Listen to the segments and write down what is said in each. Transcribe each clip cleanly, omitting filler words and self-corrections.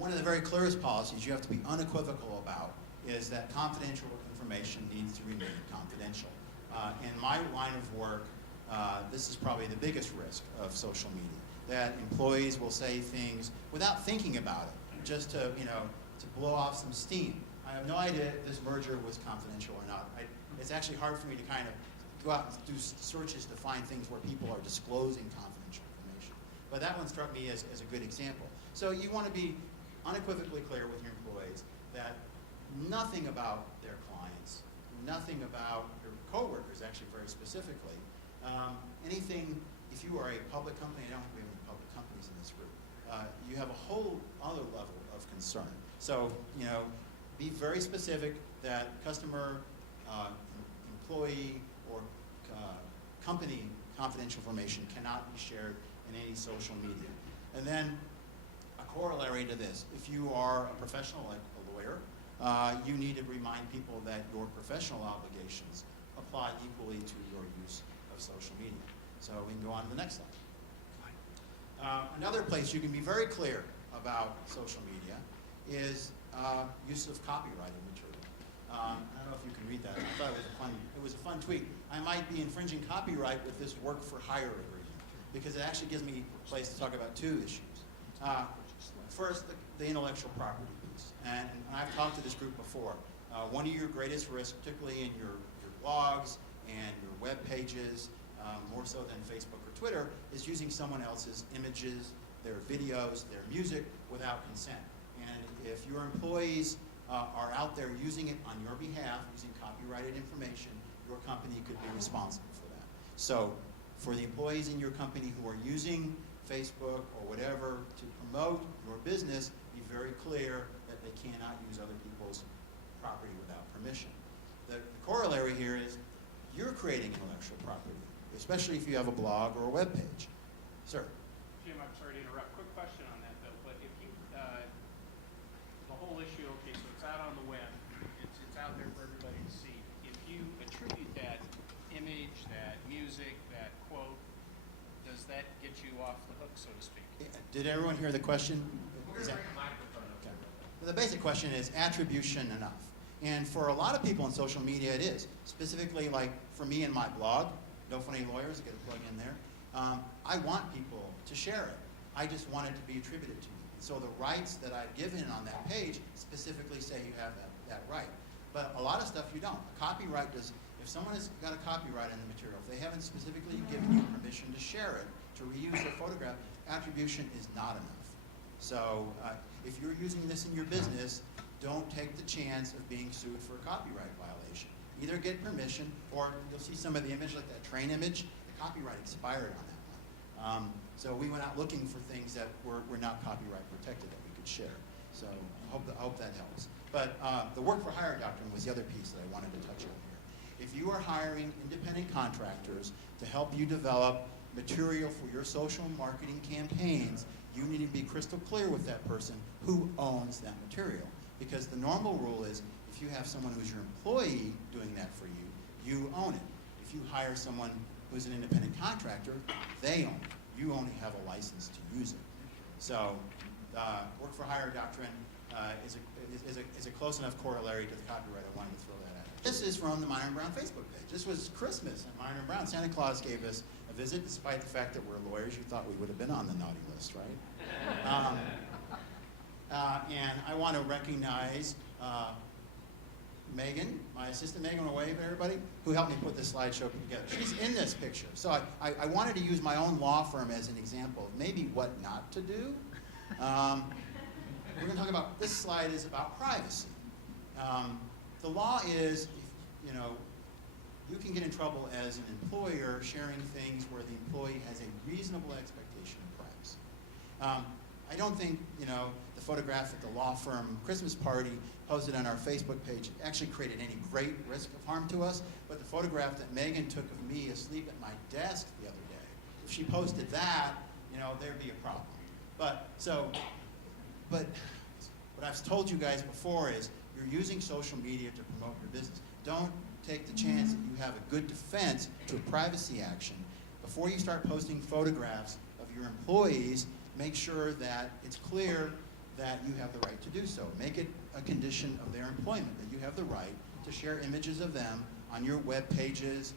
one of the very clearest policies you have to be unequivocal about is that confidential information needs to remain confidential. In my line of work, this is probably the biggest risk of social media, that employees will say things without thinking about it, just to, to blow off some steam. I have no idea if this merger was confidential or not. It's actually hard for me to kind of go out and do searches to find things where people are disclosing confidential information. But that one struck me as a good example. So you want to be unequivocally clear with your employees that nothing about their clients, nothing about your coworkers, actually very specifically, anything, if you are a public company, I don't think we have any public companies in this group, you have a whole other level of concern. So, be very specific that customer, employee, or company confidential information cannot be shared in any social media. And then a corollary to this, if you are a professional like a lawyer, you need to remind people that your professional obligations apply equally to your use of social media. So we can go on to the next slide. Another place you can be very clear about social media is use of copyrighted material. I don't know if you can read that. I thought it was a fun tweet. I might be infringing copyright with this work for hire agreement because it actually gives me a place to talk about two issues. First, the intellectual property piece. And I've talked to this group before. One of your greatest risks, particularly in your blogs and your web pages, more so than Facebook or Twitter, is using someone else's images, their videos, their music without consent. And if your employees are out there using it on your behalf, using copyrighted information, your company could be responsible for that. So for the employees in your company who are using Facebook or whatever to promote your business, be very clear that they cannot use other people's property without permission. The corollary here is you're creating intellectual property, especially if you have a blog or a web page. Sir? Jim, I'm sorry to interrupt. Quick question on that, though. But if you, the whole issue, okay, so it's out on the web. It's out there for everybody to see. If you attribute that image, that music, that quote, does that get you off the hook, so to speak? Did everyone hear the question? We're going to bring a microphone up. Okay. The basic question is attribution enough? And for a lot of people in social media, it is. Specifically, like for me and my blog, No Funny Lawyers, get a plug in there. I want people to share it. I just want it to be attributed to me. So the rights that I've given on that page specifically say you have that right. But a lot of stuff you don't. A copyright does, if someone has got a copyright on the material, if they haven't specifically given you permission to share it, to reuse their photograph, attribution is not enough. So if you're using this in your business, don't take the chance of being sued for a copyright violation. Either get permission, or you'll see some of the image, like that train image, the copyright expired on that one. So we went out looking for things that were not copyright protected that we could share. So I hope that helps. But the work for hire doctrine was the other piece that I wanted to touch on here. If you are hiring independent contractors to help you develop material for your social marketing campaigns, you need to be crystal clear with that person who owns that material. Because the normal rule is if you have someone who's your employee doing that for you, you own it. If you hire someone who's an independent contractor, they own it. You only have a license to use it. So work for hire doctrine is a close enough corollary to the copyright. I wanted to throw that out. This is from the Minor and Brown Facebook page. This was Christmas at Minor and Brown. Santa Claus gave us a visit, despite the fact that we're lawyers. You thought we would have been on the naughty list, right? And I want to recognize Megan, my assistant Megan, want to wave at everybody, who helped me put this slideshow together. She's in this picture. So I wanted to use my own law firm as an example of maybe what not to do. We're going to talk about, this slide is about privacy. The law is, you can get in trouble as an employer sharing things where the employee has a reasonable expectation of privacy. I don't think, the photograph at the law firm Christmas party posted on our Facebook page actually created any great risk of harm to us, but the photograph that Megan took of me asleep at my desk the other day, if she posted that, there'd be a problem. But what I've told you guys before is you're using social media to promote your business. Don't take the chance that you have a good defense to a privacy action. Before you start posting photographs of your employees, make sure that it's clear that you have the right to do so. Make it a condition of their employment that you have the right to share images of them on your web pages,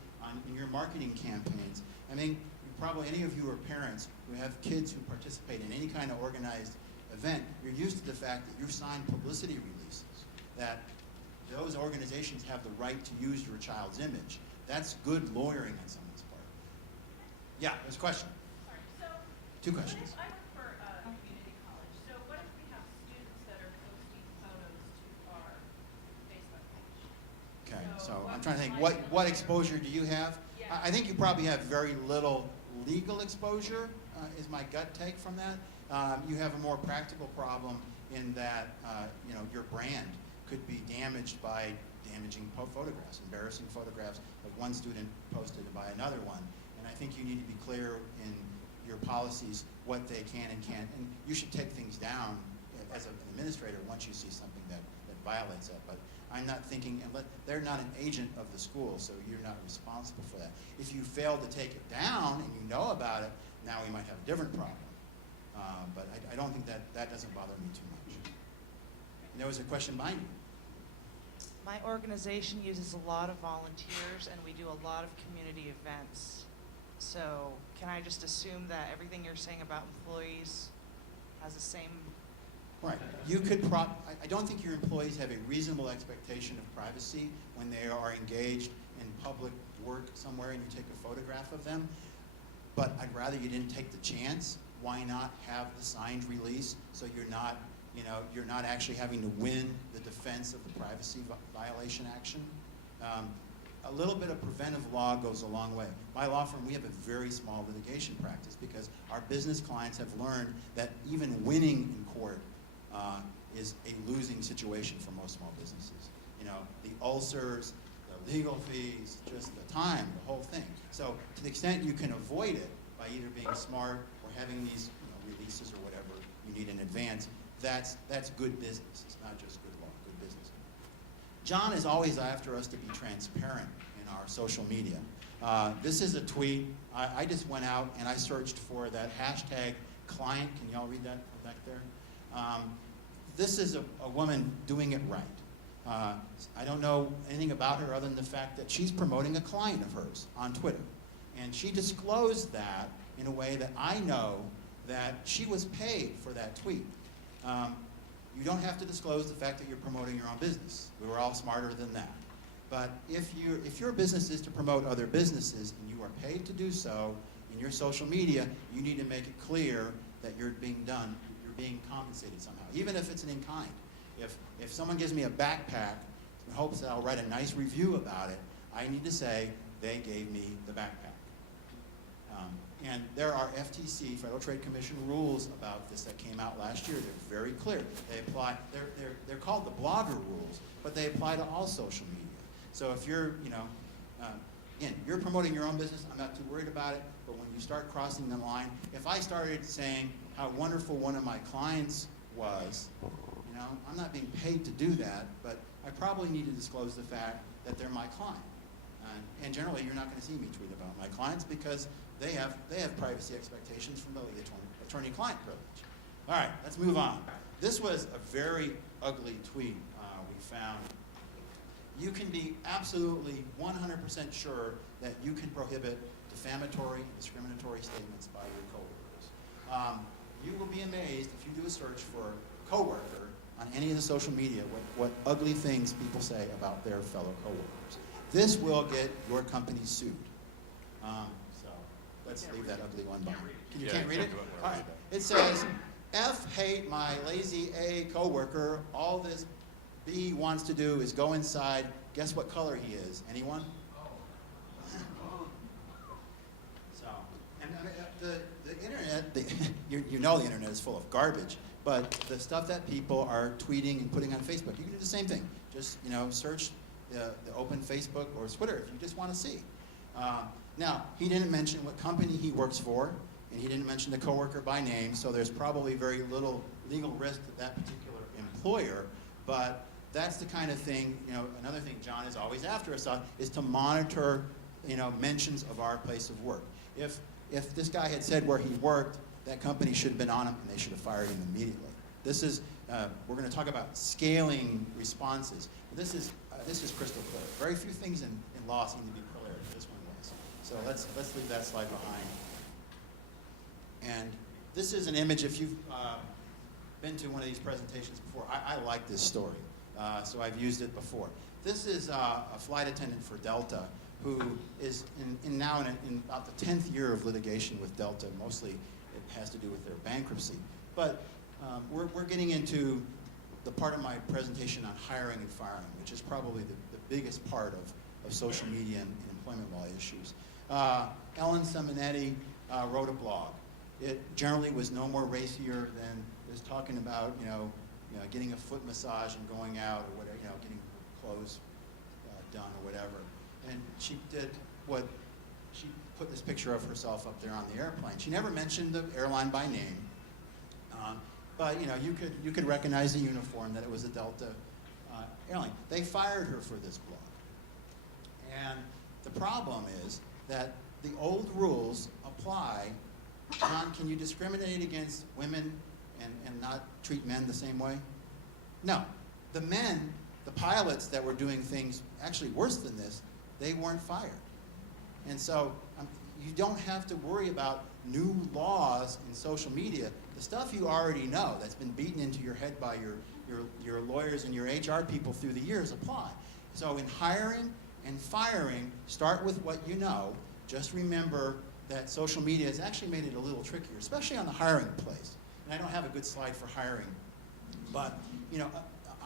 in your marketing campaigns. I mean, probably any of you are parents who have kids who participate in any kind of organized event. You're used to the fact that you've signed publicity releases, that those organizations have the right to use your child's image. That's good lawyering on someone's part. Yeah, there's a question. Sorry, so. Two questions. I work for a community college, so what if we have students that are posting photos to our Facebook page? Okay, So so I'm what trying to think, might what be- exposure do you have? Yeah. I think you probably have very little legal exposure, is my gut take from that. You have a more practical problem in that, your brand could be damaged by damaging photographs, embarrassing photographs like one student posted by another one. And I think you need to be clear in your policies what they can and can't. And you should take things down as an administrator once you see something that violates that. But I'm not thinking, they're not an agent of the school, so you're not responsible for that. If you fail to take it down and you know about it, now we might have a different problem. But I don't think that doesn't bother me too much. And there was a question behind you. My organization uses a lot of volunteers, and we do a lot of community events. So can I just assume that everything you're saying about employees has the same? Right. You could I don't think your employees have a reasonable expectation of privacy when they are engaged in public work somewhere and you take a photograph of them. But I'd rather you didn't take the chance. Why not have the signed release so you're not actually having to win the defense of the privacy violation action? A little bit of preventive law goes a long way. My law firm, we have a very small litigation practice because our business clients have learned that even winning in court is a losing situation for most small businesses. The ulcers, the legal fees, just the time, the whole thing. So to the extent you can avoid it by either being smart or having these releases or whatever you need in advance, that's good business. It's not just good law, good business. John is always after us to be transparent in our social media. This is a tweet. I just went out and I searched for that hashtag client. Can y'all read that from back there? This is a woman doing it right. I don't know anything about her other than the fact that she's promoting a client of hers on Twitter. And she disclosed that in a way that I know that she was paid for that tweet. You don't have to disclose the fact that you're promoting your own business. We were all smarter than that. But if your business is to promote other businesses and you are paid to do so in your social media, you need to make it clear that you're being compensated somehow, even if it's an in-kind. If someone gives me a backpack in hopes that I'll write a nice review about it, I need to say they gave me the backpack. And there are FTC, Federal Trade Commission rules about this that came out last year. They're very clear. They apply. They're called the blogger rules, but they apply to all social media. So if you're, again, you're promoting your own business, I'm not too worried about it. But when you start crossing the line, if I started saying how wonderful one of my clients was, I'm not being paid to do that, but I probably need to disclose the fact that they're my client. And generally, you're not going to see me tweet about my clients because they have privacy expectations from the attorney-client privilege. All right, let's move on. This was a very ugly tweet we found. You can be absolutely 100% sure that you can prohibit defamatory and discriminatory statements by your coworkers. You will be amazed if you do a search for coworker on any of the social media what ugly things people say about their fellow coworkers. This will get your company sued. So let's leave that ugly one behind. You can't read it? All right. It says, F hate my lazy A coworker. All this B wants to do is go inside. Guess what color he is? Anyone? So, and the internet, you know the internet is full of garbage. But the stuff that people are tweeting and putting on Facebook, you can do the same thing. Just search the open Facebook or Twitter if you just want to see. Now, he didn't mention what company he works for, and he didn't mention the coworker by name, so there's probably very little legal risk to that particular employer. But that's the kind of thing, another thing John is always after us on is to monitor, mentions of our place of work. If this guy had said where he worked, that company should have been on him and they should have fired him immediately. This is We're going to talk about scaling responses. This is crystal clear. Very few things in law seem to be clear. This one was. So let's leave that slide behind. And this is an image. If you've been to one of these presentations before, I like this story. So I've used it before. This is a flight attendant for Delta who is now in about the 10th year of litigation with Delta. Mostly it has to do with their bankruptcy. But we're getting into the part of my presentation on hiring and firing, which is probably the biggest part of social media and employment law issues. Ellen Simonetti wrote a blog. It generally was no more racier than just talking about, getting a foot massage and going out or whatever, getting clothes done or whatever. And she put this picture of herself up there on the airplane. She never mentioned the airline by name, but you could recognize the uniform, that it was a Delta airline. They fired her for this blog. And the problem is that the old rules apply. John, can you discriminate against women and not treat men the same way? No. The men, the pilots that were doing things actually worse than this, they weren't fired. And so you don't have to worry about new laws in social media. The stuff you already know that's been beaten into your head by your lawyers and your HR people through the years apply. So in hiring and firing, start with what you know. Just remember that social media has actually made it a little trickier, especially on the hiring place. And I don't have a good slide for hiring, but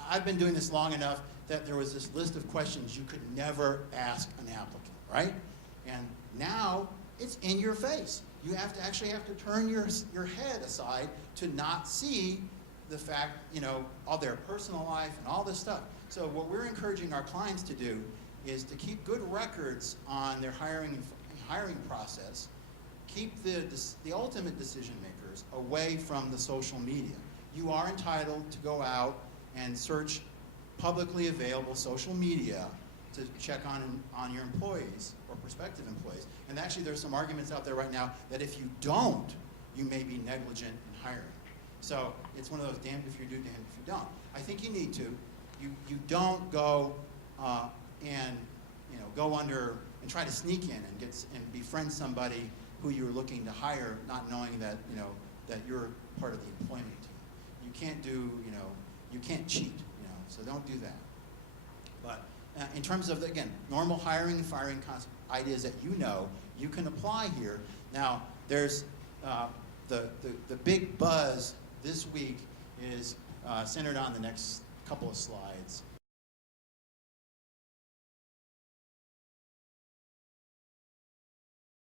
I've been doing this long enough that there was this list of questions you could never ask an applicant, right? And now it's in your face. You actually have to turn your head aside to not see the fact, all their personal life and all this stuff. So what we're encouraging our clients to do is to keep good records on their hiring process. Keep the ultimate decision makers away from the social media. You are entitled to go out and search publicly available social media to check on your employees or prospective employees. And actually there's some arguments out there right now that if you don't, you may be negligent in hiring. So it's one of those damned if you do, damned if you don't. I think you need to. You don't go and go under and try to sneak in and befriend somebody who you're looking to hire, not knowing that that you're part of the employment team. You can't do you can't cheat. So don't do that. But in terms of again normal hiring and firing ideas that you can apply here. Now there's the big buzz this week is centered on the next couple of slides.